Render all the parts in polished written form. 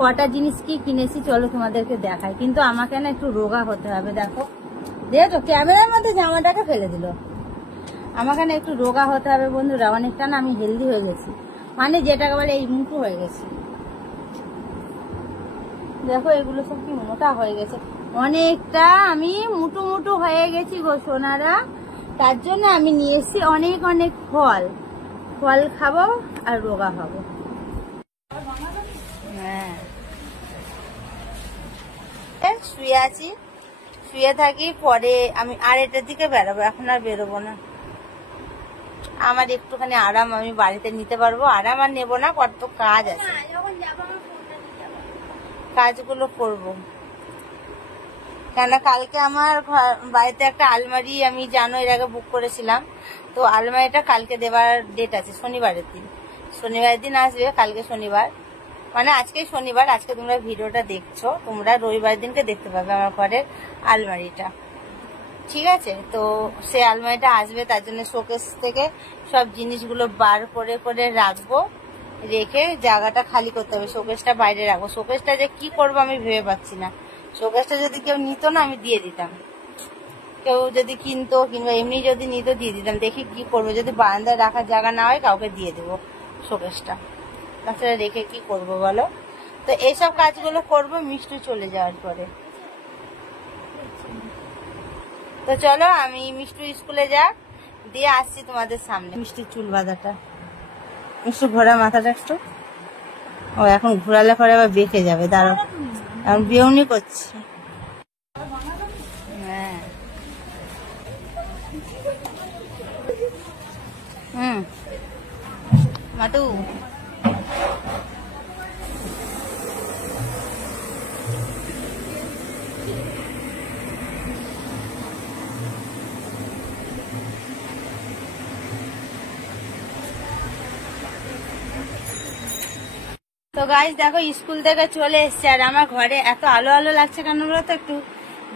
কটা জিনিস কি কিনেছি চলো তোমাদেরকে দেখাই। কিন্তু আমাকে না একটু রোগা হতে হবে। দেখো দেখো ক্যামেরার মধ্যে জামাটাকে ফেলে দিল। আমাকে না একটু রোগা হতে হবে বন্ধুরা, অনেকটা না আমি হেলদি হয়ে গেছি, মানে যেটাকে বলে এই মুটু হয়ে গেছি। দেখো এগুলো সব কি মোটা হয়ে গেছে, অনেকটা আমি মুটু মুটু হয়ে গেছি গো সোনারা। তার জন্য আমি নিয়ে এসেছি অনেক অনেক ফল, ফল খাবো আর রোগা হবো। হ্যাঁ শুয়ে আছি, শুয়ে থাকি, পরে আমি 8টার দিকে বেরোবো, এখন আর বেরোবো না। আমার একটুখানি আরাম আমি বাড়িতে নিতে পারবো, আরাম আর নেবো না, কত কাজ আছে, কাজগুলো করবো। কেন কালকে আমার বাড়িতে একটা আলমারি আমি জানো এর আগে বুক করেছিলাম, তো আলমারিটা কালকে দেওয়ার ডেট আছে, শনিবারের দিন, শনিবারের দিন আসবে। কালকে শনিবার, মানে আজকে শনিবার, আজকে তোমরা ভিডিওটা দেখছো, তোমরা রবিবার দিনকে দেখতে পাবে আমার ঘরের আলমারিটা, ঠিক আছে? তো সেই আলমারিটা আসবে, তার জন্য শোকেস থেকে সব জিনিসগুলো বার করে করে রাখবো, রেখে জায়গাটা খালি করতে হবে। শোকেসটা বাইরে রাখবো, শোকেসটা যে কি করবো আমি ভেবে পাচ্ছি না। শোকেসটা যদি কেউ নিত না আমি দিয়ে দিতাম, কেউ যদি কিনতো কিংবা এমনি যদি নিত দিয়ে দিতাম। দেখি কি করবো, যদি বারান্দায় রাখার জায়গা না হয় কাউকে দিয়ে দেবো শোকেসটা, তাছাড়া রেখে কি করব বলো? তো এইসব কাজগুলো করব মিষ্টি চলে যাওয়ার পরে। তো চলো আমি মিষ্টি স্কুলে যাক, দিয়ে আসছি তোমাদের সামনে। মিষ্টির চুল বাঁধাটা, মিষ্টি ঘোরা মাথাটা একটু, ও এখন ঘোরালে পরে আবার বেঁকে যাবে, দাঁড়াও এখন বেউনি করছি। হ্যাঁ মাতু তো গাইস দেখো স্কুল থেকে চলে এসছে, আর আমার ঘরে এত আলো আলো লাগছে কেন বলতো? একটু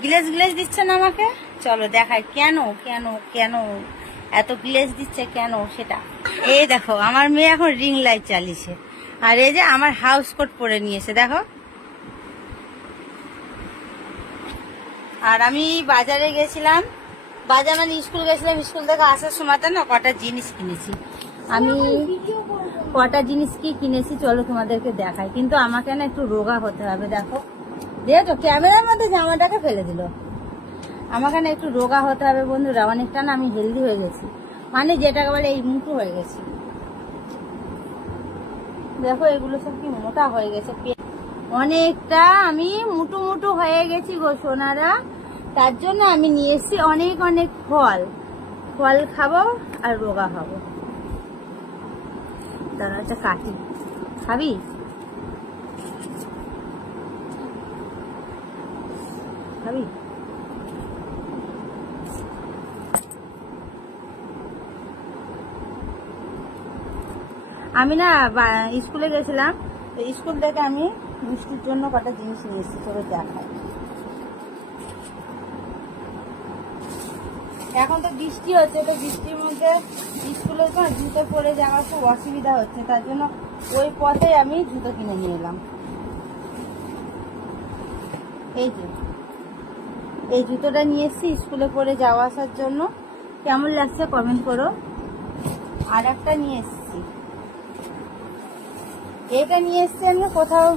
গ্লেজ গ্লেজ দিচ্ছে না আমাকে, চলো দেখাই কেন কেন কেন এত গ্লেজ দিচ্ছে কেন সেটা। এই দেখো আমার মেয়ে এখন রিং লাইট চালিয়েছে, আর এই যে আমার হাউস কোট পরে নিয়েছে দেখো। আর আমি বাজারে গেছিলাম, বাজার মানে স্কুল গেছিলাম, স্কুল থেকে আসার সময়টা না কটা জিনিস কিনেছি আমি। কটা জিনিস কি কিনেছি চলো তোমাদেরকে দেখাই। কিন্তু আমাকে না একটু রোগা হতে হবে। দেখো দেখো ক্যামেরার মধ্যে জামাটাকে ফেলে দিল। আমাকে না একটু রোগা হতে হবে বন্ধুরা, অনেকটা না আমি হেলদি হয়ে গেছি, মানে যেটাকে বলে এই মুটু হয়ে গেছি। দেখো এগুলো সব কি মোটা হয়ে গেছে, অনেকটা আমি মুটু মুটু হয়ে গেছি গো সোনারা। তার জন্য আমি নিয়ে এসেছি অনেক অনেক ফল, ফল খাবো আর রোগা হবো। দাদা একটা কাটি, খাবি? খাবি? আমি না স্কুলে গেছিলাম, স্কুল থেকে আমি মিষ্টির জন্য কটা জিনিস নিয়ে এসেছি, চলো দেখাই। এখন তো বৃষ্টি হচ্ছে, তো বৃষ্টির মধ্যে স্কুলে তো জুতো পরে যাওয়ার খুব অসুবিধা হচ্ছে, তার জন্য ওই পথে আমি জুতো কিনে নিয়ে এলাম। এই যে এই জুতোটা নিয়ে এসেছি স্কুলে পরে যাওয়া আসার জন্য, কেমন লাগছে কমেন্ট করো। আর একটা নিয়ে এসেছি, এটা নিয়ে এসেছি আমি কোথাও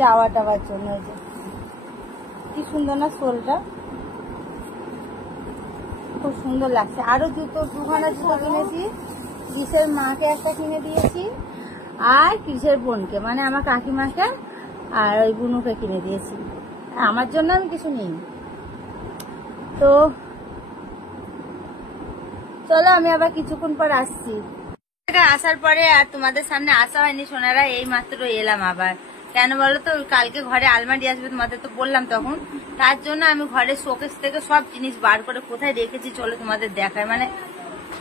যাওয়া টাওয়ার জন্য। এই যে কি সুন্দর না সোলটা, খুব সুন্দর লাগছে। আরো জুতো দুখানা জুতো কিনেছি, কৃষের মাকে একটা কিনে দিয়েছি, আর কৃষের বোনকে মানে আমার কাকিমাকে আর ওই বুনুকে কিনে দিয়েছি। আমার জন্য আমি কিছু নিই। তো চলো আমি আবার কিছুক্ষণ পর আসছি। আসার পরে আর তোমাদের সামনে আসা হয়নি সোনারা, এই মাত্র এলাম আবার। কেন বলো তো, কালকে ঘরে আলমারি আসবে তোমাদের তো বললাম তখন, তার জন্য আমি ঘরে শোকেস থেকে সব জিনিস বার করে কোথায় রেখেছি চলো তোমাদের দেখায়। মানে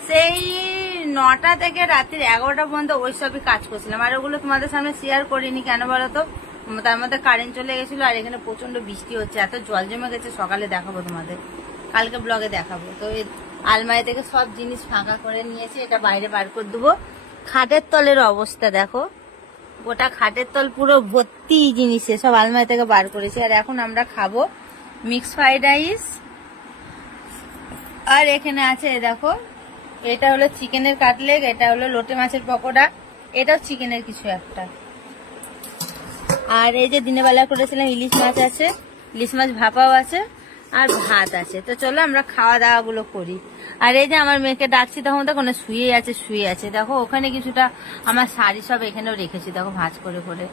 সেই 9টা থেকে রাত্রির 11টা পর্যন্ত ওইসবই কাজ করছিলাম, আর ওগুলো তোমাদের সামনে শেয়ার করিনি। কেন বলো তো, তার মধ্যে কারেন্ট চলে গেছিল, আর এখানে প্রচন্ড বৃষ্টি হচ্ছে, এত জল জমে গেছে, সকালে দেখাবো তোমাদের, কালকে ব্লগে দেখাবো। তো আলমারি থেকে সব জিনিস ফাঁকা করে নিয়েছি, এটা বাইরে বার করে দেবো। খাটের তলের অবস্থা দেখো, গোটা খাটের তল পুরো ভর্তি জিনিসে সব আলমারি থেকে বার করেছি। আর এখন আমরা খাবো মিক্স ফ্রাইড রাইস। আর এখানে আছে দেখো, এটা হলো চিকেনের কাটলেট, এটা হলো লোটে মাছের পকোড়া, এটাও চিকেনের কিছু একটা। আর এই যে দিনের বেলা করেছিলাম ইলিশ মাছ আছে, ইলিশ মাছ ভাপাও আছে, আর ভাত আছে। তো চলো আমরা খাওয়া দাওয়া গুলো করি। আর এই যে আমার মেয়েকে ডাকছি তখন দেখো না শুয়ে আছে। দেখো ওখানে কিছুটা আমার শাড়ি সব এখানেও রেখেছি, দেখো ভাঁজ করে করে।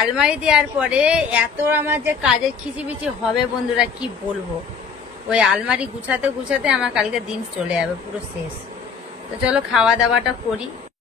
আলমারি দেওয়ার পরে এত আমার যে কাজের খিচিবিচি হবে বন্ধুরা, কি বলবো। ওই আলমারি গুছাতে গুছাতে আমার কালকে দিন চলে যাবে পুরো শেষ। তো চলো খাওয়া দাওয়াটা করি।